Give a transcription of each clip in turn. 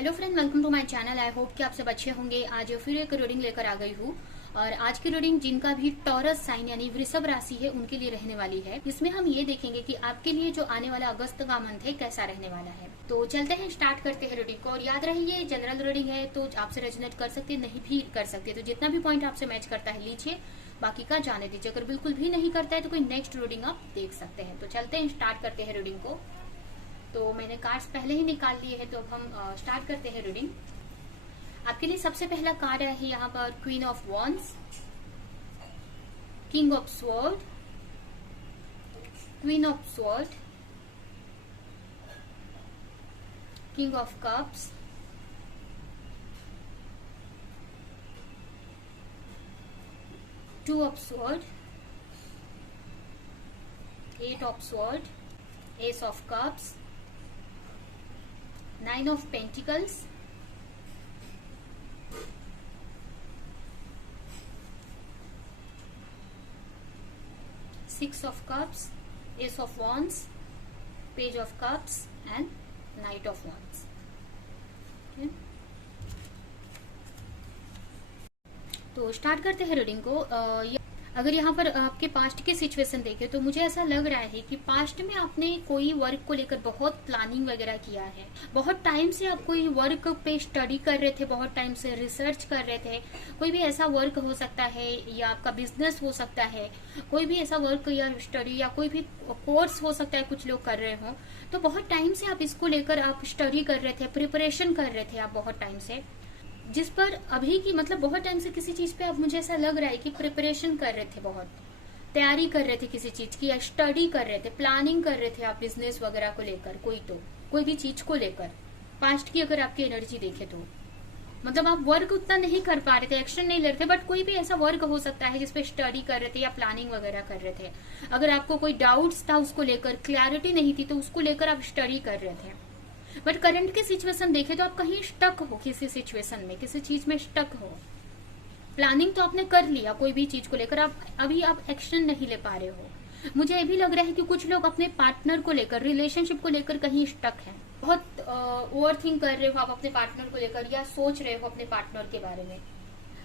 Hello friend, welcome to my channel. I hope कि आप सब अच्छे होंगे। आज फिर एक रीडिंग लेकर आ गई हूँ और आज की रीडिंग जिनका भी टॉरस साइन यानी वृषभ राशि है उनके लिए रहने वाली है। इसमें हम ये देखेंगे कि आपके लिए जो आने वाला अगस्त का मंथ है कैसा रहने वाला है। तो चलते हैं, स्टार्ट करते हैं रीडिंग को। और याद रहे ये जनरल रीडिंग है तो आपसे रेजोनेट कर सकते, नहीं भी कर सकते, तो जितना भी पॉइंट आपसे मैच करता है लीजिए, बाकी का जाने दीजिए। अगर बिल्कुल भी नहीं करता है तो कोई नेक्स्ट रीडिंग आप देख सकते हैं। तो चलते हैं, स्टार्ट करते हैं रीडिंग को। तो मैंने कार्ड्स पहले ही निकाल लिए हैं, तो अब हम स्टार्ट करते हैं रीडिंग। आपके लिए सबसे पहला कार्ड है यहाँ पर queen of wands, king of sword, queen of sword, king of cups, two of sword, eight of sword, ace of cups, nine of pentacles, six of cups, ace of wands, page of cups and knight of wands. तो start करते हैं reading को। अगर यहाँ पर आपके past के situation देखें तो मुझे ऐसा लग रहा है कि पास्ट में आपने कोई वर्क को लेकर बहुत प्लानिंग वगैरह किया है। बहुत टाइम से आप कोई वर्क पे स्टडी कर रहे थे, बहुत टाइम से रिसर्च कर रहे थे। कोई भी ऐसा वर्क हो सकता है या आपका बिजनेस हो सकता है, कोई भी ऐसा वर्क या स्टडी या कोई भी कोर्स हो सकता है, कुछ लोग कर रहे हो। तो बहुत टाइम से आप इसको लेकर आप स्टडी कर रहे थे, प्रिपरेशन कर रहे थे आप बहुत टाइम से, जिस पर अभी की मतलब बहुत टाइम से किसी चीज पे अब मुझे ऐसा लग रहा है कि प्रिपरेशन कर रहे थे, बहुत तैयारी कर रहे थे किसी चीज की, या स्टडी कर रहे थे, प्लानिंग कर रहे थे आप बिजनेस वगैरह को लेकर, कोई भी चीज को लेकर। पास्ट की अगर आपकी एनर्जी देखे तो मतलब आप वर्क उतना नहीं कर पा रहे थे, एक्शन नहीं ले रहे थे, बट कोई भी ऐसा वर्क हो सकता है जिसपे स्टडी कर रहे थे या प्लानिंग वगैरह कर रहे थे। अगर आपको कोई डाउट्स था उसको लेकर, क्लैरिटी नहीं थी, तो उसको लेकर आप स्टडी कर रहे थे। बट करंट की सिचुएशन देखे तो आप कहीं स्टक हो, किसी सिचुएशन में, किसी चीज में स्टक हो। प्लानिंग तो आपने कर लिया कोई भी चीज को लेकर, अभी आप एक्शन नहीं ले पा रहे हो। मुझे ये भी लग रहा है कि कुछ लोग अपने पार्टनर को लेकर, रिलेशनशिप को लेकर कहीं स्टक हैं। बहुत ओवर थिंक कर रहे हो आप अपने पार्टनर को लेकर, या सोच रहे हो अपने पार्टनर के बारे में,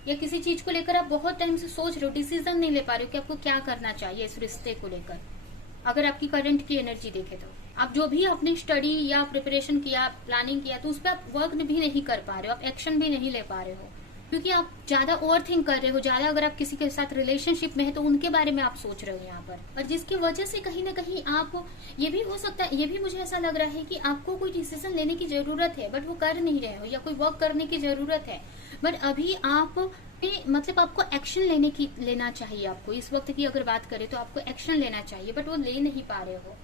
या किसी चीज को लेकर आप बहुत टाइम से सोच रहे हो, डिसीजन नहीं ले पा रहे हो कि आपको क्या करना चाहिए इस रिश्ते को लेकर। अगर आपकी करंट की एनर्जी देखे तो आप जो भी आपने स्टडी या प्रिपरेशन किया, प्लानिंग किया, तो उस पर आप वर्क भी नहीं कर पा रहे हो, आप एक्शन भी नहीं ले पा रहे हो, क्योंकि आप ज्यादा ओवर थिंक कर रहे हो। ज्यादा अगर आप किसी के साथ रिलेशनशिप में है तो उनके बारे में आप सोच रहे हो यहाँ पर, और जिसकी वजह से कहीं ना कहीं आप, ये भी हो सकता है, ये भी मुझे ऐसा लग रहा है कि आपको कोई डिसीजन लेने की जरूरत है बट वो कर नहीं रहे हो, या कोई वर्क करने की जरूरत है बट अभी आप मतलब आपको एक्शन लेना चाहिए। आपको इस वक्त की अगर बात करें तो आपको एक्शन लेना चाहिए, बट वो ले नहीं पा रहे हो,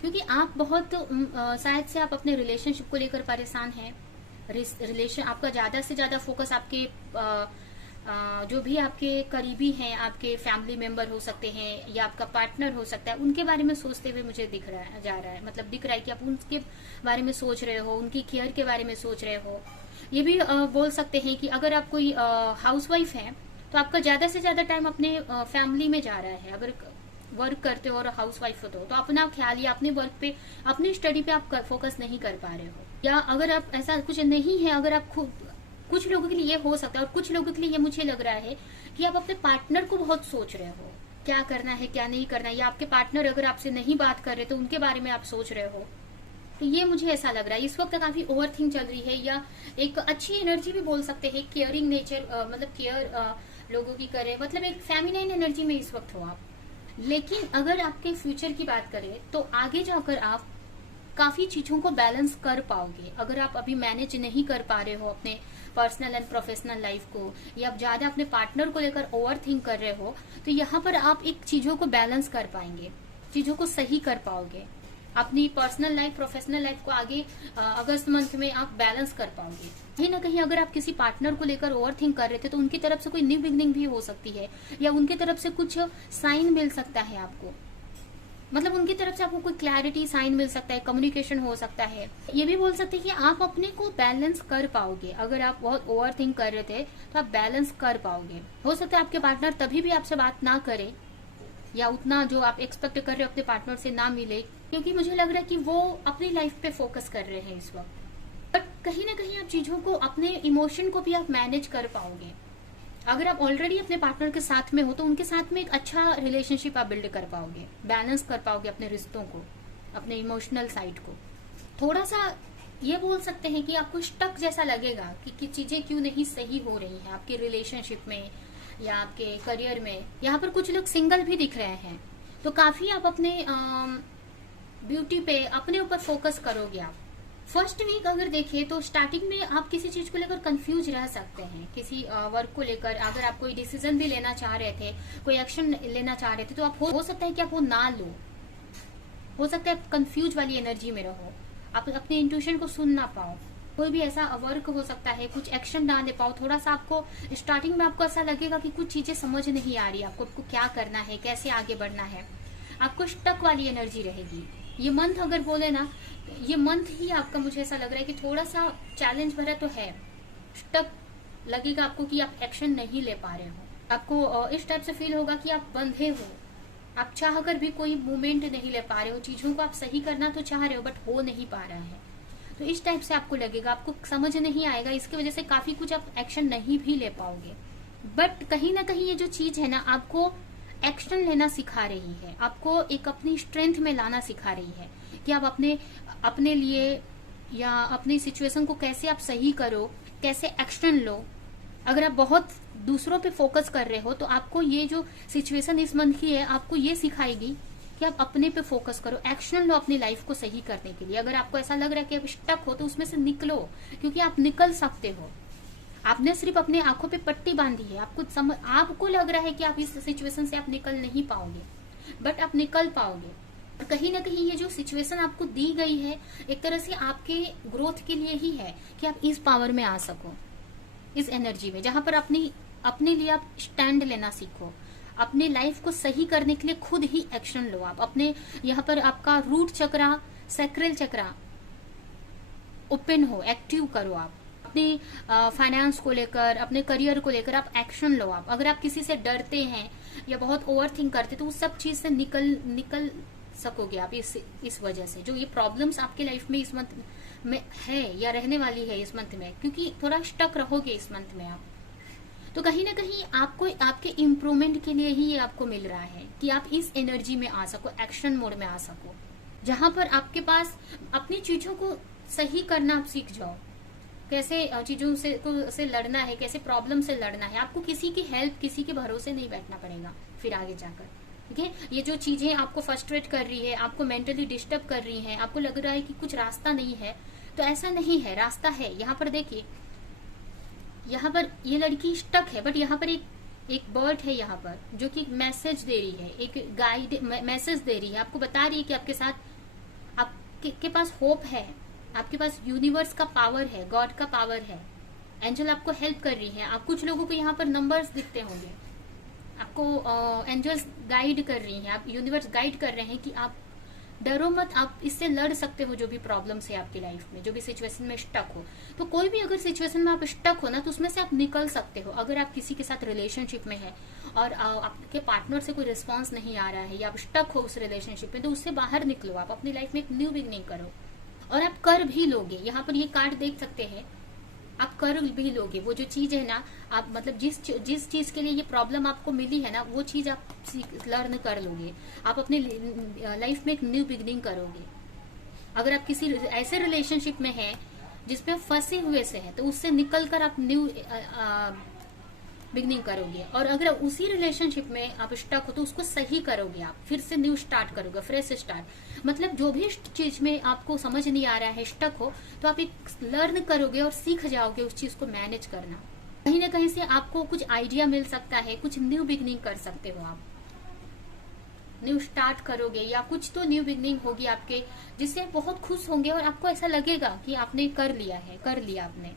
क्योंकि आप बहुत शायद से आप अपने रिलेशनशिप को लेकर परेशान हैं। रिलेशन आपका ज्यादा से ज्यादा फोकस आपके जो भी आपके करीबी हैं, आपके फैमिली मेंबर हो सकते हैं या आपका पार्टनर हो सकता है, उनके बारे में सोचते हुए मुझे दिख रहा है, मतलब दिख रहा है कि आप उनके बारे में सोच रहे हो, उनकी केयर के बारे में सोच रहे हो। ये भी बोल सकते हैं कि अगर आप कोई हाउसवाइफ है तो आपका ज्यादा से ज्यादा टाइम अपने फैमिली में जा रहा है। अगर वर्क करते हो और हाउस वाइफ हो तो अपना ख्याल या अपने वर्क पे, अपनी स्टडी पे आप फोकस नहीं कर पा रहे हो। या अगर आप ऐसा कुछ नहीं है, अगर आप खुद, कुछ लोगों के लिए ये हो सकता है, और कुछ लोगों के लिए ये मुझे लग रहा है कि आप अपने पार्टनर को बहुत सोच रहे हो, क्या करना है क्या नहीं करना है, या आपके पार्टनर अगर आपसे नहीं बात कर रहे तो उनके बारे में आप सोच रहे हो। तो ये मुझे ऐसा लग रहा है इस वक्त काफी ओवर थिंक चल रही है, या एक अच्छी एनर्जी भी बोल सकते हैं, केयरिंग नेचर, मतलब केयर लोगों की करे, मतलब एक फेमिनाइन एनर्जी में इस वक्त हो आप। लेकिन अगर आपके फ्यूचर की बात करें तो आगे जाकर आप काफी चीजों को बैलेंस कर पाओगे। अगर आप अभी मैनेज नहीं कर पा रहे हो अपने पर्सनल एंड प्रोफेशनल लाइफ को, या आप ज्यादा अपने पार्टनर को लेकर ओवर थिंक कर रहे हो, तो यहाँ पर आप एक चीजों को बैलेंस कर पाएंगे, चीजों को सही कर पाओगे। अपनी पर्सनल लाइफ, प्रोफेशनल लाइफ को आगे अगस्त मंथ में आप बैलेंस कर पाओगे। कहीं ना कहीं अगर आप किसी पार्टनर को लेकर ओवर थिंक कर रहे थे तो उनकी तरफ से कोई न्यू बिगनिंग भी हो सकती है, या उनकी तरफ से कुछ साइन मिल सकता है आपको, मतलब उनकी तरफ से आपको कोई क्लैरिटी साइन मिल सकता है, कम्युनिकेशन हो सकता है। ये भी बोल सकते हैं कि आप अपने को बैलेंस कर पाओगे। अगर आप बहुत ओवर थिंक कर रहे थे तो आप बैलेंस कर पाओगे। हो सकता है आपके पार्टनर तभी भी आपसे बात ना करे, या उतना जो आप एक्सपेक्ट कर रहे हो अपने पार्टनर से ना मिले, क्योंकि मुझे लग रहा है कि वो अपनी लाइफ पे फोकस कर रहे हैं इस वक्त। बट कहीं ना कहीं आप चीजों को, अपने इमोशन को भी आप मैनेज कर पाओगे। अगर आप ऑलरेडी अपने पार्टनर के साथ में हो तो उनके साथ में एक अच्छा रिलेशनशिप आप बिल्ड कर पाओगे, बैलेंस कर पाओगे अपने रिश्तों को, अपने इमोशनल साइड को। थोड़ा सा ये बोल सकते हैं कि आपको स्टक जैसा लगेगा कि चीजें क्यों नहीं सही हो रही हैं आपके रिलेशनशिप में या आपके करियर में। यहाँ पर कुछ लोग सिंगल भी दिख रहे हैं, तो काफी आप अपने ब्यूटी पे, अपने ऊपर फोकस करोगे आप। फर्स्ट वीक अगर देखें तो स्टार्टिंग में आप किसी चीज को लेकर कंफ्यूज रह सकते हैं, किसी वर्क को लेकर। अगर आप कोई डिसीजन भी लेना चाह रहे थे, कोई एक्शन लेना चाह रहे थे, तो आप हो सकता है कि आप वो ना लो, हो सकता है आप कंफ्यूज वाली एनर्जी में रहो, आप अपने इंट्यूशन को सुन ना पाओ। कोई भी ऐसा वर्क हो सकता है, कुछ एक्शन ना ले पाओ। थोड़ा सा आपको स्टार्टिंग में आपको ऐसा लगेगा कि कुछ चीजें समझ नहीं आ रही, आपको क्या करना है, कैसे आगे बढ़ना है। आपको स्टक वाली एनर्जी रहेगी। ये मंथ अगर बोले ना, ये मंथ ही आपका, मुझे ऐसा लग रहा है कि थोड़ा सा चैलेंज भरा तो है। स्टक लगेगा आपको कि आप एक्शन नहीं ले पा रहे हो, आपको इस टाइप से फील होगा कि आप बंधे हो, आप चाह कर भी कोई मूवमेंट नहीं ले पा रहे हो। चीजों को आप सही करना तो चाह रहे हो बट हो नहीं पा रहा है, तो इस टाइप से आपको लगेगा, आपको समझ नहीं आएगा। इसकी वजह से काफी कुछ आप एक्शन नहीं भी ले पाओगे। बट कहीं ना कहीं ये जो चीज है ना, आपको एक्शन लेना सिखा रही है, आपको एक अपनी स्ट्रेंथ में लाना सिखा रही है कि आप अपने लिए या अपनी सिचुएशन को कैसे आप सही करो, कैसे एक्शन लो। अगर आप बहुत दूसरों पे फोकस कर रहे हो तो आपको ये जो सिचुएशन इस मंथ की है, आपको ये सिखाएगी कि आप अपने पे फोकस करो, एक्शन लो अपनी लाइफ को सही करने के लिए। अगर आपको ऐसा लग रहा है कि आप स्टक हो तो उसमें से निकलो, क्योंकि आप निकल सकते हो। आपने सिर्फ अपने आंखों पे पट्टी बांधी है, आपको लग रहा है कि आप इस सिचुएशन से आप निकल नहीं पाओगे, बट आप निकल पाओगे। कहीं ना कहीं ये जो सिचुएशन आपको दी गई है एक तरह से आपके ग्रोथ के लिए ही है कि आप इस पावर में आ सको, इस एनर्जी में, जहां पर अपने लिए आप स्टैंड लेना सीखो, अपने लाइफ को सही करने के लिए खुद ही एक्शन लो। आप अपने यहाँ पर आपका रूट चक्रा, सैक्रल चक्रा ओपन हो, एक्टिव करो। आप अपने फाइनेंस को लेकर, अपने करियर को लेकर आप एक्शन लो। आप अगर आप किसी से डरते हैं या बहुत ओवरथिंक करते तो उस सब चीज से निकल सकोगे आप इस वजह से। जो ये प्रॉब्लम्स आपके लाइफ में इस मंथ में है या रहने वाली है इस मंथ में, क्योंकि थोड़ा स्टक रहोगे इस मंथ में आप, तो कहीं ना कहीं आपको आपके इम्प्रूवमेंट के लिए ही ये आपको मिल रहा है कि आप इस एनर्जी में आ सको, एक्शन मोड में आ सको, जहां पर आपके पास अपनी चीजों को सही करना आप सीख जाओ, कैसे चीजों से लड़ना है, कैसे प्रॉब्लम से लड़ना है। आपको किसी की हेल्प, किसी के भरोसे नहीं बैठना पड़ेगा फिर आगे जाकर। ठीक है, ये जो चीजें आपको फ्रस्ट्रेट कर रही है, आपको मेंटली डिस्टर्ब कर रही है, आपको लग रहा है कि कुछ रास्ता नहीं है, तो ऐसा नहीं है, रास्ता है। यहाँ पर देखिए, यहाँ पर ये लड़की स्टक है, बट यहाँ पर एक बर्ड है यहाँ पर जो कि मैसेज दे रही है, एक गाइड मैसेज दे रही है, आपको बता रही है कि आपके साथ, आपके पास होप है, आपके पास यूनिवर्स का पावर है, गॉड का पावर है, एंजल आपको हेल्प कर रही है। आप कुछ लोगों को यहाँ पर नंबर्स दिखते होंगे, आपको एंजल्स गाइड कर रही हैं, आप यूनिवर्स गाइड कर रहे हैं कि आप डरो मत, आप इससे लड़ सकते हो। जो भी प्रॉब्लम्स है आपकी लाइफ में, जो भी सिचुएशन में स्टक हो, तो कोई भी अगर सिचुएशन में आप स्टक हो ना, तो उसमें से आप निकल सकते हो। अगर आप किसी के साथ रिलेशनशिप में है और आपके पार्टनर से कोई रिस्पॉन्स नहीं आ रहा है या आप स्टक हो उस रिलेशनशिप में, तो उससे बाहर निकलो, आप अपनी लाइफ में एक न्यू बिगनिंग करो, और आप कर भी लोगे। यहाँ पर ये कार्ड देख सकते हैं, आप कर भी लोगे। वो जो चीज है ना, आप मतलब जिस चीज के लिए ये प्रॉब्लम आपको मिली है ना, वो चीज आप लर्न कर लोगे, आप अपनी लाइफ में एक न्यू बिगनिंग करोगे। अगर आप किसी ऐसे रिलेशनशिप में हैं जिसमें आप फंसे हुए से हैं, तो उससे निकलकर आप न्यू बिगनिंग करोगे। और अगर उसी रिलेशनशिप में आप स्टक हो तो उसको सही करोगे, आप फिर से न्यू स्टार्ट करोगे, फ्रेश स्टार्ट। मतलब जो भी चीज में आपको समझ नहीं आ रहा है, स्टक हो, तो आप एक लर्न करोगे और सीख जाओगे उस चीज को मैनेज करना। कहीं ना कहीं से आपको कुछ आइडिया मिल सकता है, कुछ न्यू बिगनिंग कर सकते हो, आप न्यू स्टार्ट करोगे या कुछ तो न्यू बिगनिंग होगी आपके, जिससे आप बहुत खुश होंगे और आपको ऐसा लगेगा कि आपने कर लिया है, कर लिया आपने।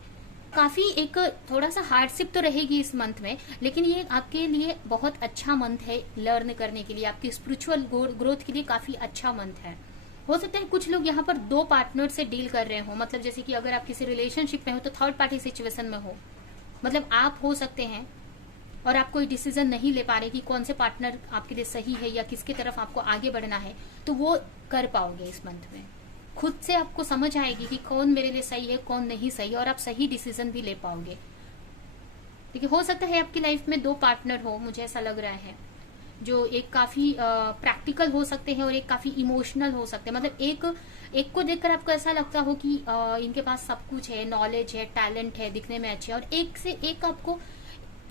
काफी एक थोड़ा सा हार्डशिप तो रहेगी इस मंथ में, लेकिन ये आपके लिए बहुत अच्छा मंथ है लर्न करने के लिए, आपकी स्पिरिचुअल ग्रोथ के लिए काफी अच्छा मंथ है। हो सकता है कुछ लोग यहाँ पर 2 पार्टनर से डील कर रहे हो, मतलब जैसे कि अगर आप किसी रिलेशनशिप में हो तो थर्ड पार्टी सिचुएशन में हो, मतलब आप हो सकते हैं और आप कोई डिसीजन नहीं ले पा रहे कि कौन से पार्टनर आपके लिए सही है या किसकी तरफ आपको आगे बढ़ना है, तो वो कर पाओगे इस मंथ में। खुद से आपको समझ आएगी कि कौन मेरे लिए सही है, कौन नहीं सही, और आप सही डिसीजन भी ले पाओगे। देखिए, हो सकता है आपकी लाइफ में 2 पार्टनर हो, मुझे ऐसा लग रहा है, जो एक काफी प्रैक्टिकल हो सकते हैं और एक काफी इमोशनल हो सकते हैं। मतलब एक को देखकर आपको ऐसा लगता हो कि इनके पास सब कुछ है, नॉलेज है, टैलेंट है, दिखने में अच्छे है, और एक से एक आपको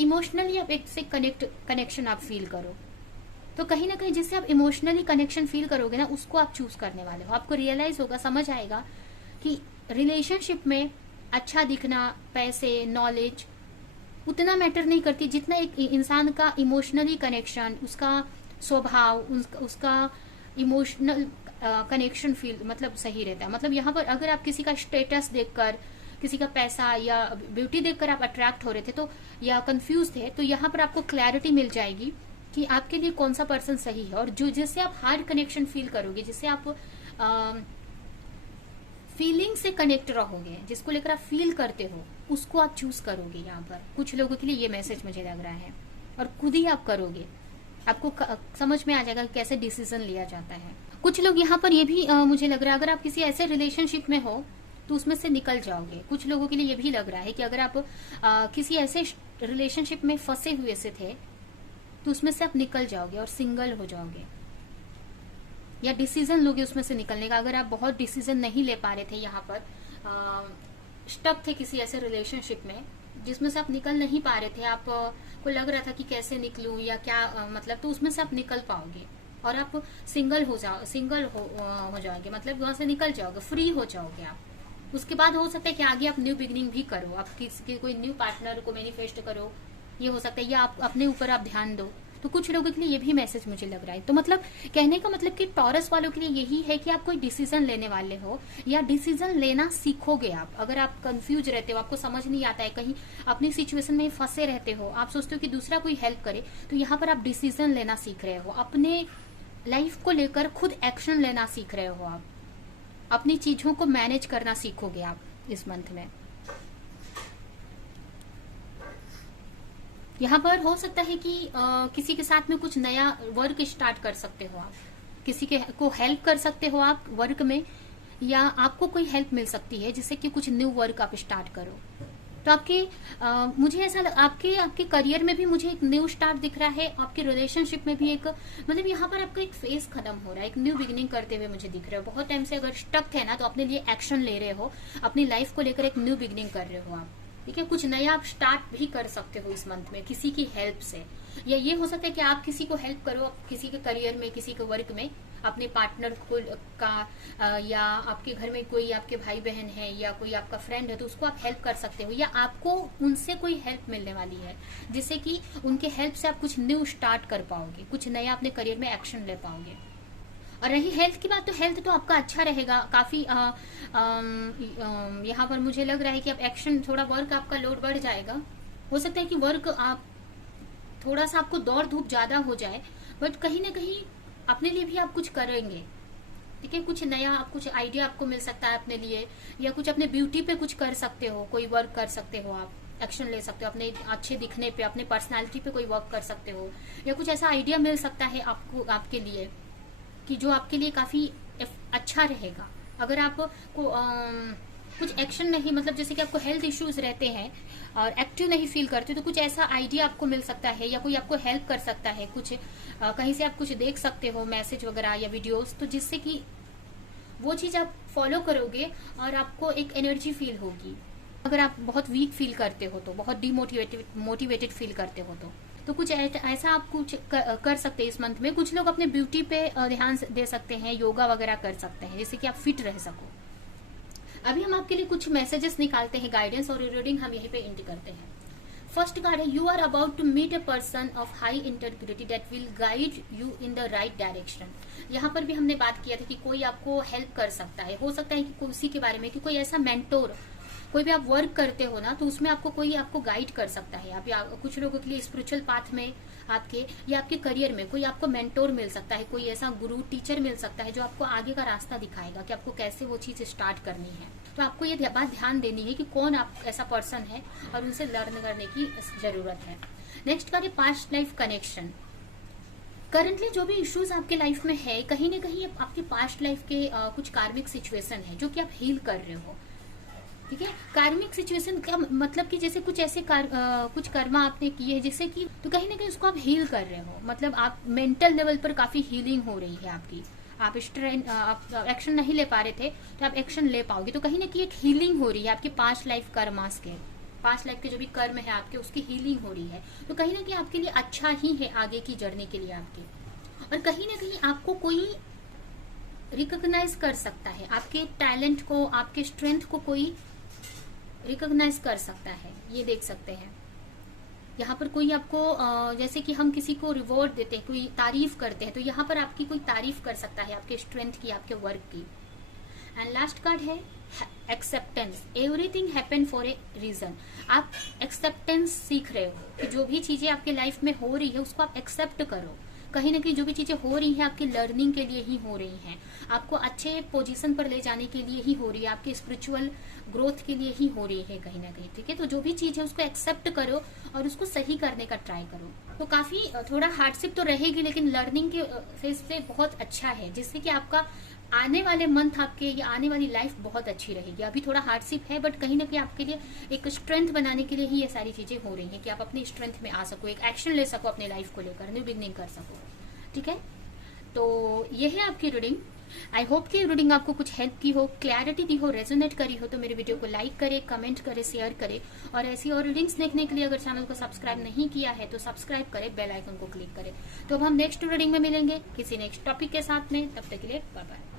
इमोशनली आप एक से कनेक्शन आप फील करो। तो कहीं ना कहीं जिससे आप इमोशनली कनेक्शन फील करोगे ना, उसको आप चूज करने वाले हो। आपको रियलाइज होगा, समझ आएगा कि रिलेशनशिप में अच्छा दिखना, पैसे, नॉलेज उतना मैटर नहीं करती जितना एक इंसान का इमोशनली कनेक्शन, उसका स्वभाव, उसका इमोशनल कनेक्शन फील मतलब सही रहता है। मतलब यहाँ पर अगर आप किसी का स्टेटस देखकर, किसी का पैसा या ब्यूटी देखकर आप अट्रैक्ट हो रहे थे तो या कंफ्यूज थे, तो यहाँ पर आपको क्लैरिटी मिल जाएगी कि आपके लिए कौन सा पर्सन सही है। और जो जिससे आप हार्ड कनेक्शन फील करोगे, जिससे आप फीलिंग से कनेक्ट रहोगे, जिसको लेकर आप फील करते हो, उसको आप चूज करोगे। यहाँ पर कुछ लोगों के लिए ये मैसेज मुझे लग रहा है, और खुद ही आप करोगे, आपको समझ में आ जाएगा कि कैसे डिसीजन लिया जाता है। कुछ लोग यहाँ पर ये भी मुझे लग रहा है, अगर आप किसी ऐसे रिलेशनशिप में हो तो उसमें से निकल जाओगे। कुछ लोगों के लिए ये भी लग रहा है कि अगर आप किसी ऐसे रिलेशनशिप में फंसे हुए से थे तो उसमें से आप निकल जाओगे और सिंगल हो जाओगे, या डिसीजन लोगे उसमें से निकलने का। अगर आप बहुत डिसीजन नहीं ले पा रहे थे, यहाँ पर स्टक थे किसी ऐसे रिलेशनशिप में जिसमें से आप निकल नहीं पा रहे थे, आप को लग रहा था कि कैसे निकलूं या क्या मतलब, तो उसमें से आप निकल पाओगे और आप सिंगल हो जाओगे, मतलब वहां से निकल जाओगे, फ्री हो जाओगे आप। उसके बाद हो सकता है कि आगे आप न्यू बिगिनिंग भी करो, आप किसी कोई न्यू पार्टनर को मैनिफेस्ट करो, ये हो सकता है, या आप अपने ऊपर आप ध्यान दो। तो कुछ लोगों के लिए ये भी मैसेज मुझे लग रहा है। तो मतलब कहने का मतलब कि टॉरस वालों के लिए यही है कि आप कोई डिसीजन लेने वाले हो, या डिसीजन लेना सीखोगे आप। अगर आप कंफ्यूज रहते हो, आपको समझ नहीं आता है, कहीं अपनी सिचुएशन में फंसे रहते हो, आप सोचते हो कि दूसरा कोई हेल्प करे, तो यहाँ पर आप डिसीजन लेना सीख रहे हो, अपने लाइफ को लेकर खुद एक्शन लेना सीख रहे हो, आप अपनी चीजों को मैनेज करना सीखोगे आप इस मंथ में। यहाँ पर हो सकता है कि किसी के साथ में कुछ नया वर्क स्टार्ट कर सकते हो आप, किसी के को हेल्प कर सकते हो आप वर्क में, या आपको कोई हेल्प मिल सकती है जिससे कि कुछ न्यू वर्क आप स्टार्ट करो। तो आपके मुझे ऐसा आपके करियर में भी मुझे एक न्यू स्टार्ट दिख रहा है, आपके रिलेशनशिप में भी एक, मतलब यहाँ पर आपका एक फेज खत्म हो रहा है, एक न्यू बिगिनिंग करते हुए मुझे दिख रहा है। बहुत टाइम से अगर स्टक थे ना, तो अपने लिए एक्शन ले रहे हो, अपनी लाइफ को लेकर एक न्यू बिगिनिंग कर रहे हो आप, ठीक है। कुछ नया आप स्टार्ट भी कर सकते हो इस मंथ में किसी की हेल्प से, या ये हो सकता है कि आप किसी को हेल्प करो, किसी के करियर में, किसी के वर्क में, अपने पार्टनर को या आपके घर में कोई आपके भाई बहन है या कोई आपका फ्रेंड है, तो उसको आप हेल्प कर सकते हो, या आपको उनसे कोई हेल्प मिलने वाली है जिससे कि उनके हेल्प से आप कुछ न्यू स्टार्ट कर पाओगे, कुछ नया अपने करियर में एक्शन ले पाओगे। और रही हेल्थ की बात, तो हेल्थ तो आपका अच्छा रहेगा काफी। यहाँ पर मुझे लग रहा है कि अब एक्शन, थोड़ा वर्क आपका लोड बढ़ जाएगा। हो सकता है कि वर्क आप थोड़ा सा आपको दौड़ धूप ज्यादा हो जाए, बट कहीं ना कहीं अपने लिए भी आप कुछ करेंगे, ठीक है। कुछ नया आप, कुछ आइडिया आपको मिल सकता है अपने लिए, या कुछ अपने ब्यूटी पे कुछ कर सकते हो, कोई वर्क कर सकते हो आप, एक्शन ले सकते हो अपने अच्छे दिखने पे, अपने पर्सनालिटी पे कोई वर्क कर सकते हो, या कुछ ऐसा आइडिया मिल सकता है आपको, आपके लिए कि जो आपके लिए काफी अच्छा रहेगा। अगर आपको कुछ एक्शन नहीं, मतलब जैसे कि आपको हेल्थ इश्यूज रहते हैं और एक्टिव नहीं फील करते, तो कुछ ऐसा आइडिया आपको मिल सकता है, या कोई आपको हेल्प कर सकता है, कुछ कहीं से आप कुछ देख सकते हो, मैसेज वगैरह या वीडियोस, तो जिससे कि वो चीज आप फॉलो करोगे और आपको एक एनर्जी फील होगी। अगर आप बहुत वीक फील करते हो, तो बहुत मोटिवेटेड फील करते हो, तो कुछ ऐसा आप कुछ कर सकते हैं इस मंथ में। कुछ लोग अपने ब्यूटी पे ध्यान दे सकते हैं, योगा वगैरह कर सकते हैं, जिससे कि आप फिट रह सको। अभी हम आपके लिए कुछ मैसेजेस निकालते हैं, गाइडेंस, और रीडिंग हम यहीं पे एंड करते हैं। फर्स्ट कार्ड है, you are about to meet a person of high integrity that will guide you in the right direction. यहाँ पर भी हमने बात किया था कि कोई आपको हेल्प कर सकता है, हो सकता है कि उसी के बारे में, कि कोई ऐसा मेंटोर, कोई भी आप वर्क करते हो ना, तो उसमें आपको कोई आपको गाइड कर सकता है। आप कुछ लोगों के लिए स्पिरिचुअल पाथ में आपके, या आपके करियर में कोई आपको मेंटोर मिल सकता है, कोई ऐसा गुरु, टीचर मिल सकता है जो आपको आगे का रास्ता दिखाएगा कि आपको कैसे वो चीज स्टार्ट करनी है। तो आपको ये बात ध्यान देनी है कि कौन आप ऐसा पर्सन है और उनसे लर्न करने की जरूरत है। नेक्स्ट कार्ड है पास्ट लाइफ कनेक्शन। करंटली जो भी इश्यूज आपके लाइफ में है, कहीं ना कहीं आपकी पास्ट लाइफ के कुछ कार्मिक सिचुएशन है जो कि आप हील कर रहे हो। ठीक है, कार्मिक सिचुएशन का मतलब कि जैसे कुछ ऐसे कुछ कर्मा आपने किए हैं जिससे कि, तो कहीं ना कहीं उसको आप हील कर रहे हो। मतलब आप मेंटल लेवल पर काफी हीलिंग हो रही है आपकी। आप एक्शन नहीं ले पा रहे थे तो आप एक्शन ले पाओगे, तो कहीं ना कहीं एक हीलिंग हो रही है आपकी पास्ट लाइफ कर्मास के, पास्ट लाइफ के जो भी कर्म है आपके, उसकी हीलिंग हो रही है। तो कहीं ना कहीं आपके लिए अच्छा ही है आगे की जर्नी के लिए आपके। और कहीं ना कहीं आपको कोई रिकॉग्नाइज कर सकता है, आपके टैलेंट को, आपके स्ट्रेंथ को कोई रिकॉग्नाइज कर सकता है। ये देख सकते हैं यहाँ पर कोई आपको जैसे कि हम किसी को रिवॉर्ड देते हैं, कोई तारीफ करते हैं, तो यहाँ पर आपकी कोई तारीफ कर सकता है आपके स्ट्रेंथ की, आपके वर्क की। एंड लास्ट कार्ड है acceptance. Everything happen for a reason. आप एक्सेप्टेंस सीख रहे हो कि जो भी चीजें आपके लाइफ में हो रही है उसको आप एक्सेप्ट करो। कहीं ना कहीं जो भी चीजें हो रही हैं आपकी लर्निंग के लिए ही हो रही हैं, आपको अच्छे पोजीशन पर ले जाने के लिए ही हो रही है, आपके स्पिरिचुअल ग्रोथ के लिए ही हो रही है कहीं ना कहीं। ठीक है, तो जो भी चीज है उसको एक्सेप्ट करो और उसको सही करने का ट्राई करो। तो काफी थोड़ा हार्डशिप तो रहेगी, लेकिन लर्निंग के फेज से बहुत अच्छा है, जिससे कि आपका आने वाले मंथ आपके या आने वाली लाइफ बहुत अच्छी रहेगी। अभी थोड़ा हार्डशिप है, बट कहीं ना कहीं आपके लिए एक स्ट्रेंथ बनाने के लिए ही ये सारी चीजें हो रही हैं कि आप अपनी स्ट्रेंथ में आ सको, एक एक्शन ले सको अपने लाइफ को लेकर, न्यू बिगनिंग कर सको। ठीक है, तो ये है आपकी रीडिंग। आई होप कि रीडिंग आपको कुछ हेल्प की हो, क्लैरिटी दी हो, रेजोनेट करी हो। तो मेरे वीडियो को लाइक करे, कमेंट करे, शेयर करे, और ऐसी और रीडिंग्स देखने के लिए अगर चैनल को सब्सक्राइब नहीं किया है तो सब्सक्राइब करे, बेल आइकन को क्लिक करे। तो अब हम नेक्स्ट रीडिंग में मिलेंगे किसी नेक्स्ट टॉपिक के साथ में, तब तक के लिए बाय बाय।